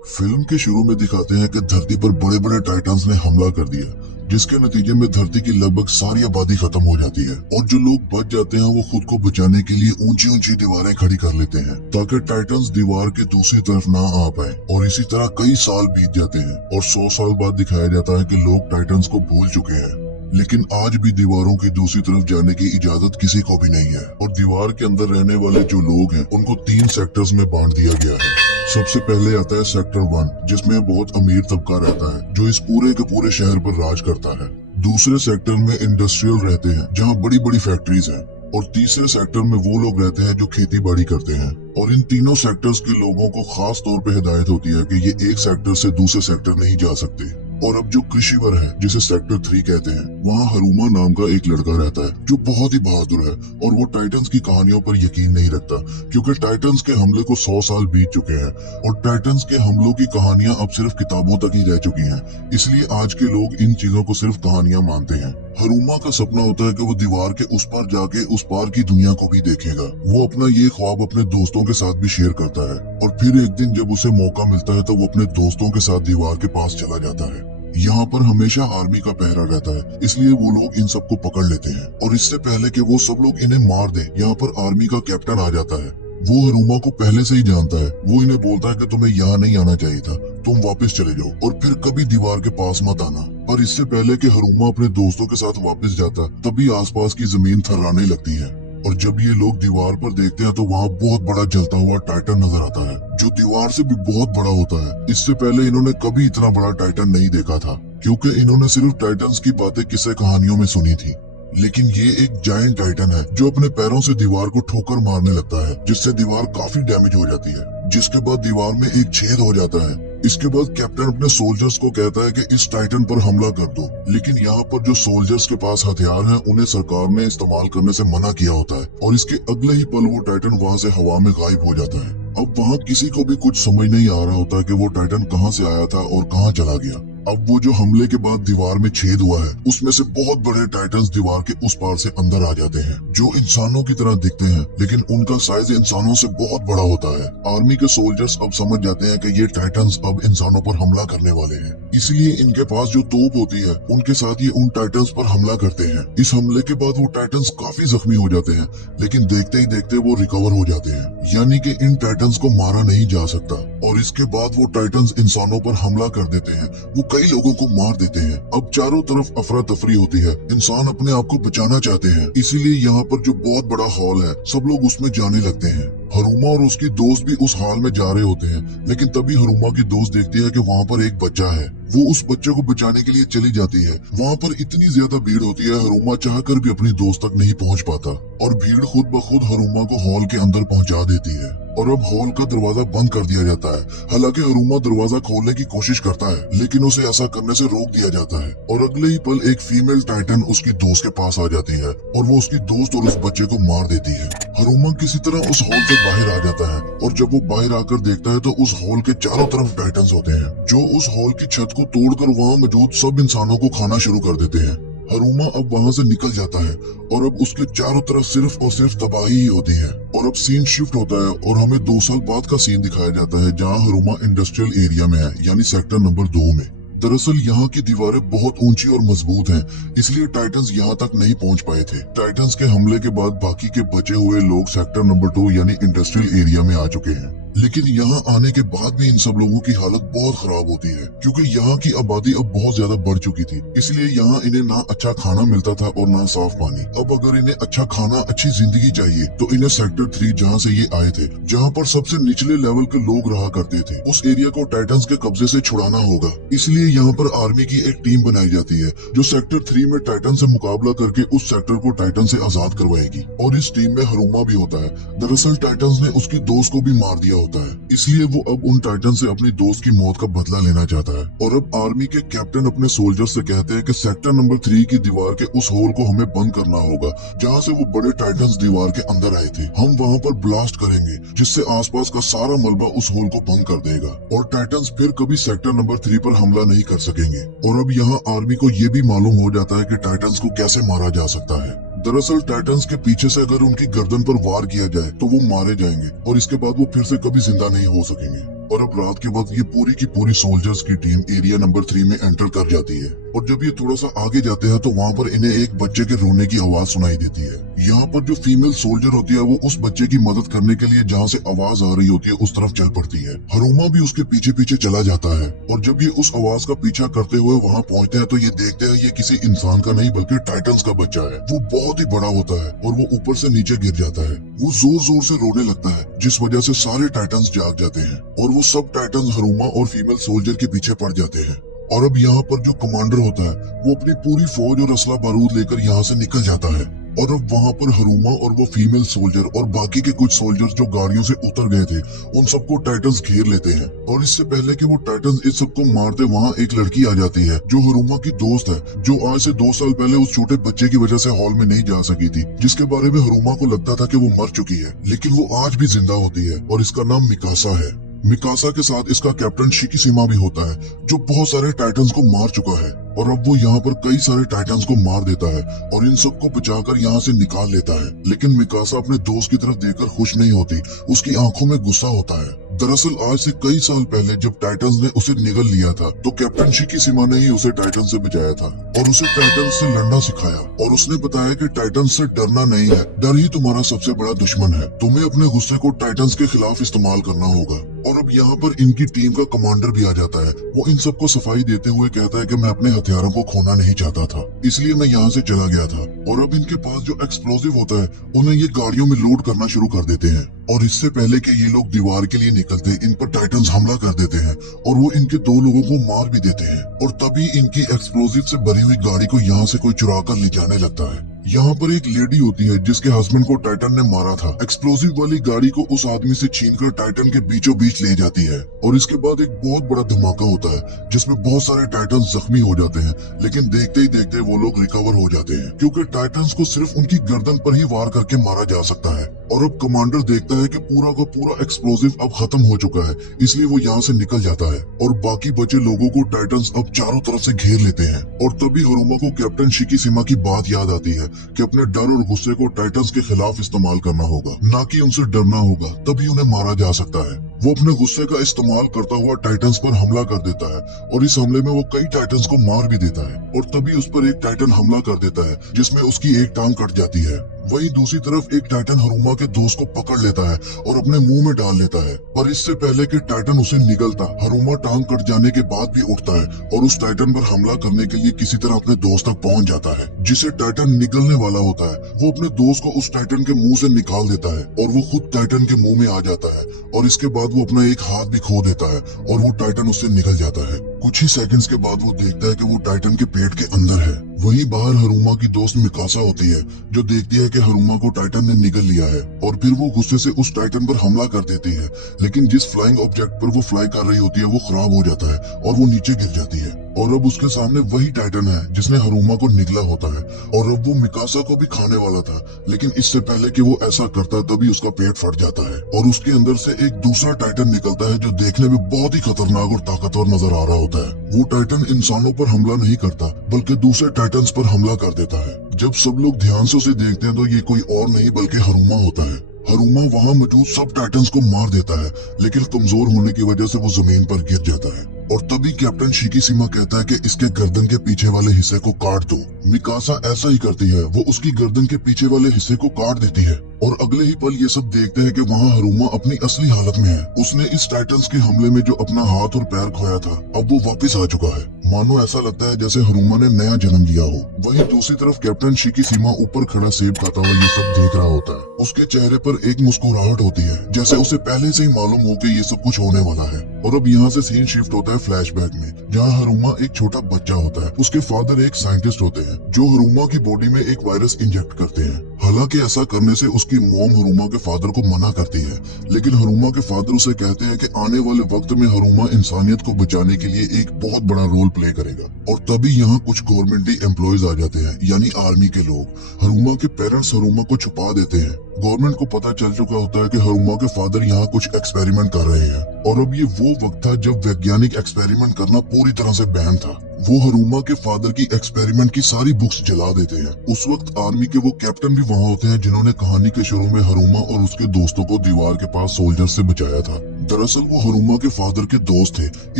Film के शुरू में दिखाते हैं कि धरती पर बड़े बड़े टाइटन्स ने हमला कर दिया, जिसके नतीजे में धरती की लगभग सारी आबादी खत्म हो जाती है और जो लोग बच जाते हैं वो खुद को बचाने के लिए ऊंची ऊंची दीवारें खड़ी कर लेते हैं ताकि टाइटन्स दीवार के दूसरी तरफ ना आ पाए। और इसी तरह कई साल बीत जाते हैं और 100 साल बाद दिखाया जाता है कि लोग टाइटन्स को भूल चुके हैं, लेकिन आज भी दीवारों की दूसरी तरफ जाने की इजाजत किसी को भी नहीं है। और दीवार के अंदर रहने वाले जो लोग हैं उनको 3 सेक्टर्स में बांट दिया गया है। सबसे पहले आता है सेक्टर 1, जिसमें बहुत अमीर तबका रहता है जो इस पूरे के पूरे शहर पर राज करता है। दूसरे सेक्टर में इंडस्ट्रियल रहते हैं जहाँ बड़ी बड़ी फैक्ट्रीज हैं। और तीसरे सेक्टर में वो लोग रहते हैं जो खेती बाड़ी करते हैं। और इन तीनों सेक्टर्स के लोगों को खास तौर पे हिदायत होती है कि ये एक सेक्टर से दूसरे सेक्टर नहीं जा सकते। और अब जो कृषिवर है, जिसे सेक्टर 3 कहते हैं, वहाँ हरुमा नाम का एक लड़का रहता है जो बहुत ही बहादुर है और वो टाइटन्स की कहानियों पर यकीन नहीं रखता, क्योंकि टाइटन्स के हमले को 100 साल बीत चुके हैं और टाइटन्स के हमलों की कहानियां अब सिर्फ किताबों तक ही रह चुकी हैं। इसलिए आज के लोग इन चीजों को सिर्फ कहानियां मानते हैं। हरुमा का सपना होता है कि वो दीवार के उस पार जाके उस पार की दुनिया को भी देखेगा। वो अपना ये ख्वाब अपने दोस्तों के साथ भी शेयर करता है और फिर एक दिन जब उसे मौका मिलता है तो वो अपने दोस्तों के साथ दीवार के पास चला जाता है। यहाँ पर हमेशा आर्मी का पहरा रहता है, इसलिए वो लोग इन सबको पकड़ लेते हैं। और इससे पहले कि वो सब लोग इन्हें मार दे, यहाँ पर आर्मी का कैप्टन आ जाता है। वो हरुमा को पहले से ही जानता है। वो इन्हें बोलता है कि तुम्हें यहाँ नहीं आना चाहिए था, तुम वापस चले जाओ और फिर कभी दीवार के पास मत आना। पर इससे पहले कि हरुमा अपने दोस्तों के साथ वापस जाता, तभी आसपास की जमीन थर्राने लगती है। और जब ये लोग दीवार पर देखते हैं तो वहाँ बहुत बड़ा जलता हुआ टाइटन नजर आता है, जो दीवार से भी बहुत बड़ा होता है। इससे पहले इन्होंने कभी इतना बड़ा टाइटन नहीं देखा था, क्योंकि इन्होंने सिर्फ टाइटन्स की बातें किस्से कहानियों में सुनी थी। लेकिन ये एक जायंट टाइटन है जो अपने पैरों से दीवार को ठोकर मारने लगता है, जिससे दीवार काफी डैमेज हो जाती है, जिसके बाद दीवार में एक छेद हो जाता है। इसके बाद कैप्टन अपने सोल्जर्स को कहता है कि इस टाइटन पर हमला कर दो, लेकिन यहाँ पर जो सोल्जर्स के पास हथियार हैं उन्हें सरकार ने इस्तेमाल करने से मना किया होता है। और इसके अगले ही पल वो टाइटन वहाँ से हवा में गायब हो जाता है। अब वहाँ किसी को भी कुछ समझ नहीं आ रहा होता कि वो टाइटन कहाँ से आया था और कहाँ चला गया। अब वो जो हमले के बाद दीवार में छेद हुआ है, उसमें से बहुत बड़े टाइटन्स दीवार के उस पार से अंदर आ जाते हैं, जो इंसानों की तरह दिखते हैं, लेकिन उनका साइज इंसानों से बहुत बड़ा होता है। आर्मी के सोल्जर्स अब समझ जाते हैं कि ये टाइटन्स अब इंसानों पर हमला करने वाले हैं, इसलिए इनके पास जो तोप होती है उनके साथ ये उन टाइटन्स पर हमला करते हैं। इस हमले के बाद वो टाइटन्स काफी जख्मी हो जाते हैं, लेकिन देखते ही देखते वो रिकवर हो जाते हैं, यानी कि इन टाइटन्स को मारा नहीं जा सकता। और इसके बाद वो टाइटन्स इंसानों पर हमला कर देते हैं, वो कई लोगों को मार देते हैं। अब चारों तरफ अफरा तफरी होती है, इंसान अपने आप को बचाना चाहते हैं, इसीलिए यहाँ पर जो बहुत बड़ा हॉल है सब लोग उसमें जाने लगते हैं। हरुमा और उसकी दोस्त भी उस हॉल में जा रहे होते हैं, लेकिन तभी हरुमा की दोस्त देखती है कि वहाँ पर एक बच्चा है। वो उस बच्चे को बचाने के लिए चली जाती है। वहाँ पर इतनी ज्यादा भीड़ होती है, हरुमा चाहकर भी अपनी दोस्त तक नहीं पहुँच पाता और भीड़ खुद ब खुद हरुमा को हॉल के अंदर पहुँचा देती है। और अब हॉल का दरवाजा बंद कर दिया जाता है। हालांकि हरुमा दरवाजा खोलने की कोशिश करता है, लेकिन उसे ऐसा करने से रोक दिया जाता है। और अगले ही पल एक फीमेल टाइटन उसकी दोस्त के पास आ जाती है और वो उसकी दोस्त और उस बच्चे को मार देती है। हरुमा किसी तरह उस हॉल से बाहर आ जाता है और जब वो बाहर आकर देखता है तो उस हॉल के चारों तरफ टाइटन्स होते हैं, जो उस हॉल की छत को तोड़कर वहाँ मौजूद सब इंसानों को खाना शुरू कर देते हैं। हरुमा अब वहाँ से निकल जाता है और अब उसके चारों तरफ सिर्फ और सिर्फ तबाही ही होती है। और अब सीन शिफ्ट होता है और हमें 2 साल बाद का सीन दिखाया जाता है, जहाँ हरुमा इंडस्ट्रियल एरिया में है, यानी सेक्टर नंबर 2 में। दरअसल यहाँ की दीवारें बहुत ऊंची और मजबूत हैं, इसलिए टाइटन्स यहाँ तक नहीं पहुँच पाए थे। टाइटन्स के हमले के बाद बाकी के बचे हुए लोग सेक्टर नंबर 2 यानी इंडस्ट्रियल एरिया में आ चुके हैं, लेकिन यहाँ आने के बाद भी इन सब लोगों की हालत बहुत खराब होती है, क्योंकि यहाँ की आबादी अब बहुत ज्यादा बढ़ चुकी थी। इसलिए यहाँ इन्हें ना अच्छा खाना मिलता था और ना साफ पानी। अब अगर इन्हें अच्छा खाना, अच्छी जिंदगी चाहिए तो इन्हें सेक्टर 3 जहाँ से ये आए थे, जहाँ पर सबसे निचले लेवल के लोग रहा करते थे, उस एरिया को टाइटन्स के कब्जे से छुड़ाना होगा। इसलिए यहाँ पर आर्मी की एक टीम बनाई जाती है जो सेक्टर 3 में टाइटन से मुकाबला करके उस सेक्टर को टाइटन से आजाद करवाएगी। और इस टीम में हरुमा भी होता है। दरअसल टाइटन्स ने उसकी दोस्त को भी मार दिया होता है, इसलिए वो अब उन टाइटन से अपनी दोस्त की मौत का बदला लेना चाहता है। और अब आर्मी के कैप्टन अपने सोल्जर से कहते हैं कि सेक्टर नंबर 3 की दीवार के उस होल को हमें बंद करना होगा जहाँ से वो बड़े टाइटन्स दीवार के अंदर आए थे। हम वहाँ पर ब्लास्ट करेंगे जिससे आसपास का सारा मलबा उस होल को बंद कर देगा और टाइटन्स फिर कभी सेक्टर नंबर 3 पर हमला नहीं कर सकेंगे। और अब यहाँ आर्मी को ये भी मालूम हो जाता है कि टाइटन्स को कैसे मारा जा सकता है। दरअसल टाइटन्स के पीछे से अगर उनकी गर्दन पर वार किया जाए तो वो मारे जाएंगे और इसके बाद वो फिर से कभी जिंदा नहीं हो सकेंगे। और अब रात के वक्त ये पूरी की पूरी सोल्जर्स की टीम एरिया नंबर 3 में एंटर कर जाती है। और जब ये थोड़ा सा आगे जाते हैं तो वहाँ पर इन्हें एक बच्चे के रोने की आवाज सुनाई देती है। यहाँ पर जो फीमेल सोल्जर होती है वो उस बच्चे की मदद करने के लिए जहाँ से आवाज आ रही होती है उस तरफ चल पड़ती है। हरुमा भी उसके पीछे पीछे चला जाता है और जब ये उस आवाज का पीछा करते हुए वहाँ पहुँचते हैं तो ये देखते हैं ये किसी इंसान का नहीं बल्कि टाइटन्स का बच्चा है। वो बहुत ही बड़ा होता है और वो ऊपर से नीचे गिर जाता है। वो जोर जोर से रोने लगता है जिस वजह से सारे टाइटन्स जाग जाते हैं और वो सब टाइटन्स हरुमा और फीमेल सोल्जर के पीछे पड़ जाते हैं। और अब यहाँ पर जो कमांडर होता है वो अपनी पूरी फौज और असला बारूद लेकर यहाँ से निकल जाता है। और अब वहाँ पर हरुमा और वो फीमेल सोल्जर और बाकी के कुछ सोल्जर्स जो गाड़ियों से उतर गए थे उन सबको टाइटन्स घेर लेते हैं। और इससे पहले कि वो टाइटन्स इस सबको मारते वहाँ एक लड़की आ जाती है जो हरुमा की दोस्त है, जो आज से 2 साल पहले उस छोटे बच्चे की वजह से हॉल में नहीं जा सकी थी, जिसके बारे में हरुमा को लगता था कि वो मर चुकी है, लेकिन वो आज भी जिंदा होती है और इसका नाम मिकासा है। मिकासा के साथ इसका कैप्टन शिकिशिमा भी होता है जो बहुत सारे टाइटन्स को मार चुका है और अब वो यहाँ पर कई सारे टाइटन्स को मार देता है और इन सबको बचाकर यहाँ से निकाल लेता है। लेकिन मिकासा अपने दोस्त की तरफ देखकर खुश नहीं होती, उसकी आंखों में गुस्सा होता है। दरअसल आज से कई साल पहले जब टाइटन्स ने उसे निगल लिया था तो कैप्टन शिकिशिमा ने ही उसे टाइटन से बचाया था और उसे टाइटन से लड़ना सिखाया और उसने बताया कि टाइटन से डरना नहीं है, डर ही तुम्हारा सबसे बड़ा दुश्मन है। तुम्हें अपने गुस्से को टाइटन्स के खिलाफ इस्तेमाल करना होगा। और अब यहाँ पर इनकी टीम का कमांडर भी आ जाता है। वो इन सबको सफाई देते हुए कहता है कि मैं अपने हथियारों को खोना नहीं चाहता था, इसलिए मैं यहाँ से चला गया था। और अब इनके पास जो एक्सप्लोसिव होता है उन्हें ये गाड़ियों में लोड करना शुरू कर देते हैं और इससे पहले कि ये लोग दीवार के लिए निकलते इन पर टाइटन्स हमला कर देते हैं और वो इनके 2 लोगों को मार भी देते हैं। और तभी इनकी एक्सप्लोसिव से भरी हुई गाड़ी को यहाँ से कोई चुरा कर ले जाने लगता है। यहाँ पर एक लेडी होती है जिसके हस्बैंड को टाइटन ने मारा था। एक्सप्लोसिव वाली गाड़ी को उस आदमी से छीनकर टाइटन के बीचों बीच ले जाती है और इसके बाद एक बहुत बड़ा धमाका होता है जिसमें बहुत सारे टाइटन जख्मी हो जाते हैं, लेकिन देखते ही देखते वो लोग रिकवर हो जाते हैं क्योंकि टाइटन्स को सिर्फ उनकी गर्दन पर ही वार करके मारा जा सकता है। और अब कमांडर देखता है कि पूरा का पूरा एक्सप्लोसिव अब खत्म हो चुका है, इसलिए वो यहाँ से निकल जाता है और बाकी बचे लोगों को टाइटन्स अब चारों तरफ से घेर लेते हैं। और तभी हरुमा को कैप्टन शिकिशिमा की बात याद आती है कि अपने डर और गुस्से को टाइटन्स के खिलाफ इस्तेमाल करना होगा, ना कि उनसे डरना होगा, तभी उन्हें मारा जा सकता है। वो अपने गुस्से का इस्तेमाल करता हुआ टाइटन्स पर हमला कर देता है और इस हमले में वो कई टाइटन्स को मार भी देता है। और तभी उस पर एक टाइटन हमला कर देता है जिसमें उसकी एक टांग कट जाती है। वहीं दूसरी तरफ एक टाइटन हरुमा के दोस्त को पकड़ लेता है और अपने मुंह में डाल लेता है, पर इससे पहले कि टाइटन उसे निगलता, हरुमा टांग कट जाने के बाद भी उठता है और उस टाइटन पर हमला करने के लिए किसी तरह अपने दोस्त तक पहुंच जाता है। जिसे टाइटन निगलने वाला होता है वो अपने दोस्त को उस टाइटन के मुंह से निकाल देता है और वो खुद टाइटन के मुंह में आ जाता है और इसके बाद वो अपना एक हाथ भी खो देता है और वो टाइटन उससे निकल जाता है। कुछ ही सेकंड्स के बाद वो देखता है कि वो टाइटन के पेट के अंदर है। वहीं बाहर हरुमा की दोस्त मिकासा होती है जो देखती है कि हरुमा को टाइटन ने निगल लिया है और फिर वो गुस्से से उस टाइटन पर हमला कर देती है, लेकिन जिस फ्लाइंग ऑब्जेक्ट पर वो फ्लाई कर रही होती है वो खराब हो जाता है और वो नीचे गिर जाती है। और अब उसके सामने वही टाइटन है जिसने हरुमा को निगला होता है और अब वो मिकासा को भी खाने वाला था, लेकिन इससे पहले कि वो ऐसा करता तभी उसका पेट फट जाता है और उसके अंदर से एक दूसरा टाइटन निकलता है जो देखने में बहुत ही खतरनाक और ताकतवर नजर आ रहा होता है। वो टाइटन इंसानों पर हमला नहीं करता बल्कि दूसरे टाइटन्स पर हमला कर देता है। जब सब लोग ध्यान से उसे देखते हैं तो ये कोई और नहीं बल्कि हरुमा होता है। हरुमा वहाँ मौजूद सब टाइटन्स को मार देता है, लेकिन कमजोर होने की वजह से वो जमीन पर गिर जाता है। और तभी कैप्टन शिकिशिमा कहता है कि इसके गर्दन के पीछे वाले हिस्से को काट दो। मिकासा ऐसा ही करती है, वो उसकी गर्दन के पीछे वाले हिस्से को काट देती है और अगले ही पल ये सब देखते हैं कि वहाँ हरुमा अपनी असली हालत में है। उसने इस टाइटन्स के हमले में जो अपना हाथ और पैर खोया था अब वो वापस आ चुका है। मानो ऐसा लगता है जैसे हरुमा ने नया जन्म लिया हो। वहीं दूसरी तरफ कैप्टन शिकिशिमा ऊपर खड़ा सेब खाता हुआ ये सब देख रहा होता है। उसके चेहरे पर एक मुस्कुराहट होती है जैसे उसे पहले से ही मालूम हो कि ये सब कुछ होने वाला है। और अब यहाँ से सीन शिफ्ट होता है फ्लैशबैक में, जहाँ हरुमा एक छोटा बच्चा होता है। उसके फादर एक साइंटिस्ट होते हैं जो हरुमा की बॉडी में एक वायरस इंजेक्ट करते हैं। हालांकि ऐसा करने से उसकी मॉम हरुमा के फादर को मना करती है, लेकिन हरुमा के फादर उसे कहते हैं कि आने वाले वक्त में हरुमा इंसानियत को बचाने के लिए एक बहुत बड़ा रोल प्ले करेगा। और तभी यहाँ कुछ गवर्नमेंटी एम्प्लॉयज आ जाते हैं, यानी आर्मी के लोग। हरुमा के पेरेंट्स हरुमा को छुपा देते हैं। गवर्नमेंट को पता चल चुका होता है कि हरुमा के फादर यहाँ कुछ एक्सपेरिमेंट कर रहे हैं और अब ये वो वक्त था जब वैज्ञानिक एक्सपेरिमेंट करना पूरी तरह से बैन था। वो हरुमा के फादर की एक्सपेरिमेंट की सारी बुक्स जला देते हैं। उस वक्त आर्मी के वो कैप्टन भी वहाँ होते हैं जिन्होंने कहानी के शुरू में हरुमा और उसके दोस्तों को दीवार के पास सोल्जर से बचाया था। दरअसल वो हरुमा के फादर के दोस्त थे,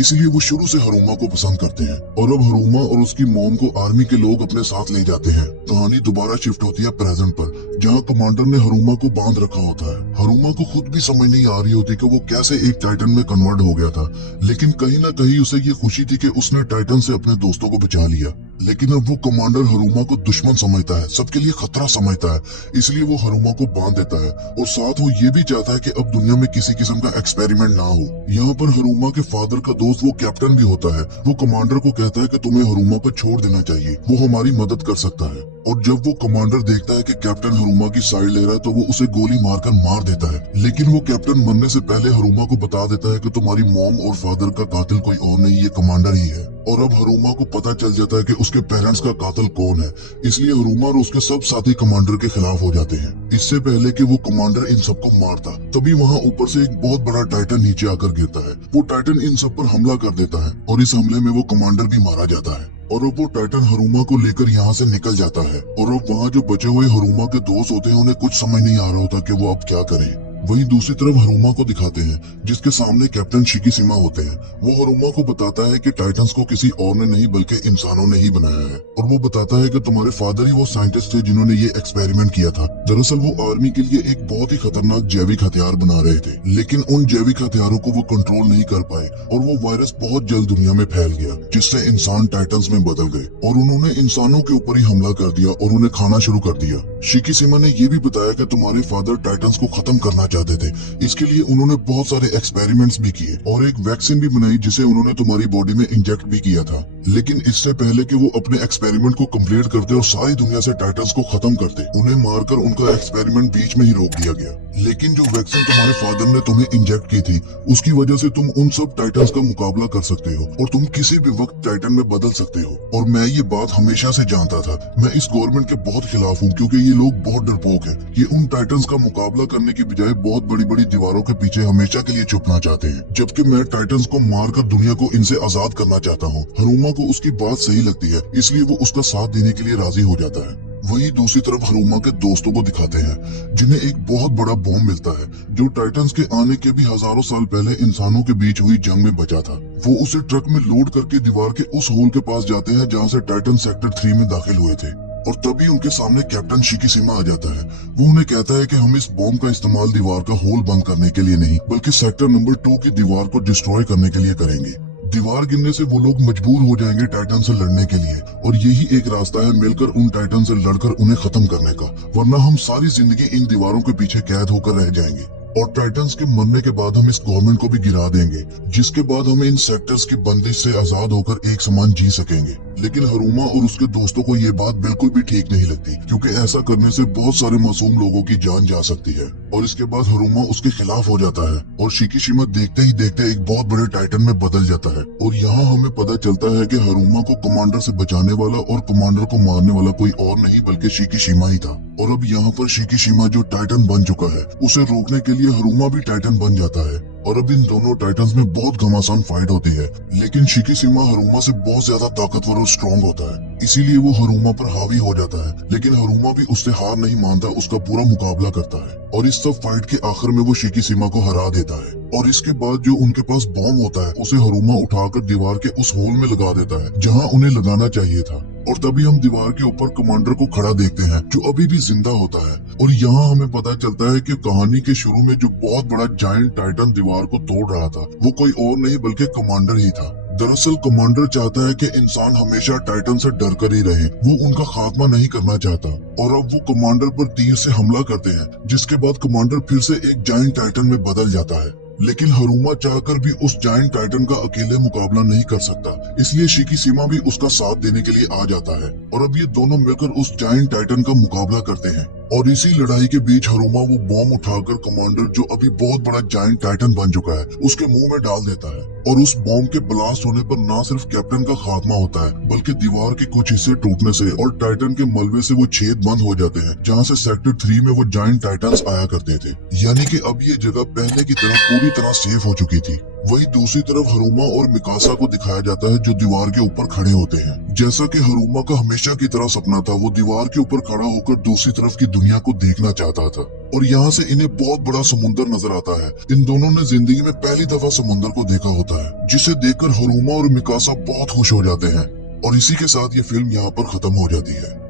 इसलिए वो शुरू से हरुमा को पसंद करते हैं। और अब हरुमा और उसकी मॉम को आर्मी के लोग अपने साथ ले जाते हैं। कहानी दोबारा शिफ्ट होती है प्रेजेंट पर, जहाँ कमांडर ने हरुमा को बांध रखा होता है। हरुमा को खुद भी समझ नहीं आ रही होती कि वो कैसे एक टाइटन में कन्वर्ट हो गया था, लेकिन कहीं ना कहीं उसे ये खुशी थी कि उसने टाइटन से अपने दोस्तों को बचा लिया। लेकिन अब वो कमांडर हरुमा को दुश्मन समझता है, सबके लिए खतरा समझता है, इसलिए वो हरुमा को बांध देता है और साथ वो ये भी चाहता है कि अब दुनिया में किसी किस्म का एक्सपेरिमेंट ना हो। यहाँ पर हरुमा के फादर का दोस्त वो कैप्टन भी होता है। वो कमांडर को कहता है कि तुम्हें हरुमा को छोड़ देना चाहिए, वो हमारी मदद कर सकता है। और जब वो कमांडर देखता है कि कैप्टन हरुमा की साइड ले रहा है तो वो उसे गोली मारकर मार देता है। लेकिन वो कैप्टन मरने से पहले हरुमा को बता देता है कि तुम्हारी मॉम और फादर का कातिल कोई और नहीं, ये कमांडर ही है। और अब हरुमा को पता चल जाता है कि उसके पेरेंट्स का कातिल कौन है, इसलिए हरुमा और उसके सब साथी कमांडर के खिलाफ हो जाते हैं। इससे पहले कि वो कमांडर इन सबको मारता, तभी वहाँ ऊपर से एक बहुत बड़ा टाइटन नीचे आकर गिरता है। वो टाइटन इन सब पर हमला कर देता है और इस हमले में वो कमांडर भी मारा जाता है। और अब वो टाइटन हरुमा को लेकर यहाँ से निकल जाता है। और अब वहाँ जो बचे हुए हरुमा के दोस्त होते हैं, उन्हें कुछ समझ नहीं आ रहा होता कि वो अब क्या करें। वहीं दूसरी तरफ हरुमा को दिखाते हैं, जिसके सामने कैप्टन शिकिशिमा होते हैं। वो हरुमा को बताता है कि टाइटन्स को किसी और ने नहीं बल्कि इंसानों ने ही बनाया है। और वो बताता है कि तुम्हारे फादर ही वो साइंटिस्ट थे जिन्होंने ये एक्सपेरिमेंट किया था। दरअसल वो आर्मी के लिए एक बहुत ही खतरनाक जैविक हथियार बना रहे थे, लेकिन उन जैविक हथियारों को वो कंट्रोल नहीं कर पाए और वो वायरस बहुत जल्द दुनिया में फैल गया, जिससे इंसान टाइटन्स में बदल गए और उन्होंने इंसानों के ऊपर ही हमला कर दिया और उन्हें खाना शुरू कर दिया। शिकिशिमा ने ये भी बताया कि तुम्हारे फादर टाइटन्स को खत्म करना चाहते थे, इसके लिए उन्होंने बहुत सारे एक्सपेरिमेंट्स भी किए और एक वैक्सीन भी बनाई जिसे उन्होंने तुम्हारी बॉडी में इंजेक्ट भी किया था। लेकिन इससे पहले कि वो अपने एक्सपेरिमेंट को कंप्लीट करते और सारी दुनिया से टाइटन्स को खत्म करते, उन्हें मारकर उनका एक्सपेरिमेंट बीच में ही रोक दिया गया। लेकिन जो वैक्सीन तुम्हारे फादर ने तुम्हें इंजेक्ट की थी, उसकी वजह से तुम उन सब टाइटन्स का मुकाबला कर सकते हो और तुम किसी भी वक्त टाइटन में बदल सकते हो। और मैं ये बात हमेशा से जानता था। मैं इस गवर्नमेंट के बहुत खिलाफ हूँ, क्योंकि ये लोग बहुत डरपोक है। ये उन टाइटन्स का मुकाबला करने की बजाय बहुत बड़ी बड़ी दीवारों के पीछे हमेशा के लिए छुपना चाहते हैं, जबकि मैं टाइटन्स को मारकर दुनिया को इनसे आजाद करना चाहता हूँ। हरुमा को उसकी बात सही लगती है, इसलिए वो उसका साथ देने के लिए राजी हो जाता है। वहीं दूसरी तरफ हरुमा के दोस्तों को दिखाते हैं, जिन्हें एक बहुत बड़ा बॉम्ब मिलता है, जो टाइटन्स के आने के भी हजारों साल पहले इंसानों के बीच हुई जंग में बचा था। वो उसे ट्रक में लोड करके दीवार के उस होल के पास जाते हैं जहाँ से टाइटन सेक्टर 3 में दाखिल हुए थे। और तभी उनके सामने कैप्टन शिकिशिमा आ जाता है। वो उन्हें कहता है कि हम इस बॉम्ब का इस्तेमाल दीवार का होल बंद करने के लिए नहीं, बल्कि सेक्टर नंबर 2 की दीवार को डिस्ट्रॉय करने के लिए करेंगे। दीवार गिरने से वो लोग मजबूर हो जाएंगे टाइटन से लड़ने के लिए, और यही एक रास्ता है मिलकर उन टाइटन से लड़कर उन्हें खत्म करने का, वरना हम सारी जिंदगी इन दीवारों के पीछे कैद होकर रह जाएंगे। और टाइटन्स के मरने के बाद हम इस गवर्नमेंट को भी गिरा देंगे, जिसके बाद हम इन सेक्टर्स की बंदिश से आजाद होकर एक समान जी सकेंगे। लेकिन हरुमा और उसके दोस्तों को ये बात बिल्कुल भी ठीक नहीं लगती, क्योंकि ऐसा करने से बहुत सारे मासूम लोगों की जान जा सकती है। और इसके बाद हरुमा उसके खिलाफ हो जाता है और शिकिशिमा देखते ही देखते एक बहुत बड़े टाइटन में बदल जाता है। और यहाँ हमें पता चलता है कि हरुमा को कमांडर से बचाने वाला और कमांडर को मारने वाला कोई और नहीं बल्कि शिकिशिमा ही था। और अब यहाँ पर शिकिशिमा जो टाइटन बन चुका है, उसे रोकने के लिए हरुमा भी टाइटन बन जाता है। और अब इन दोनों टाइटन्स में बहुत घमासान फाइट होती है, लेकिन शिकिशिमा हरुमा से बहुत ज्यादा ताकतवर और स्ट्रॉन्ग होता है, इसीलिए वो हरुमा पर हावी हो जाता है। लेकिन हरुमा भी उससे हार नहीं मानता, उसका पूरा मुकाबला करता है और इस सब फाइट के आखिर में वो शिकिशिमा को हरा देता है। और इसके बाद जो उनके पास बॉम्ब होता है, उसे हरुमा उठाकर दीवार के उस होल में लगा देता है जहाँ उन्हें लगाना चाहिए था। और तभी हम दीवार के ऊपर कमांडर को खड़ा देखते हैं, जो अभी भी जिंदा होता है। और यहाँ हमें पता चलता है कि कहानी के शुरू में जो बहुत बड़ा जायंट टाइटन दीवार को तोड़ रहा था, वो कोई और नहीं बल्कि कमांडर ही था। दरअसल कमांडर चाहता है कि इंसान हमेशा टाइटन से डर कर ही रहे, वो उनका खात्मा नहीं करना चाहता। और अब वो कमांडर पर तीर से हमला करते हैं, जिसके बाद कमांडर फिर से एक जायंट टाइटन में बदल जाता है। लेकिन हरुमा चाहकर भी उस जायंट टाइटन का अकेले मुकाबला नहीं कर सकता, इसलिए शिकिशिमा भी उसका साथ देने के लिए आ जाता है। और अब ये दोनों मिलकर उस जायंट टाइटन का मुकाबला करते हैं। और इसी लड़ाई के बीच हरुमा वो बॉम्ब उठाकर कमांडर, जो अभी बहुत बड़ा जायंट टाइटन बन चुका है, उसके मुंह में डाल देता है। और उस बॉम्ब के ब्लास्ट होने पर न सिर्फ कैप्टन का खात्मा होता है, बल्कि दीवार के कुछ हिस्से टूटने से और टाइटन के मलबे से वो छेद बंद हो जाते हैं जहाँ से सेक्टर 3 में वो जायंट टाइटन्स आया करते थे। यानी कि अब ये जगह पहले की तरह पूरी तरह सेफ हो चुकी थी। वहीं दूसरी तरफ हरुमा और मिकासा को दिखाया जाता है जो दीवार के ऊपर खड़े होते हैं। जैसा कि हरुमा का हमेशा की तरह सपना था, वो दीवार के ऊपर खड़ा होकर दूसरी तरफ की दुनिया को देखना चाहता था और यहाँ से इन्हें बहुत बड़ा समुंदर नजर आता है। इन दोनों ने जिंदगी में पहली दफा समुंदर को देखा होता है, जिसे देखकर हरुमा और मिकासा बहुत खुश हो जाते हैं और इसी के साथ ये फिल्म यहाँ पर खत्म हो जाती है।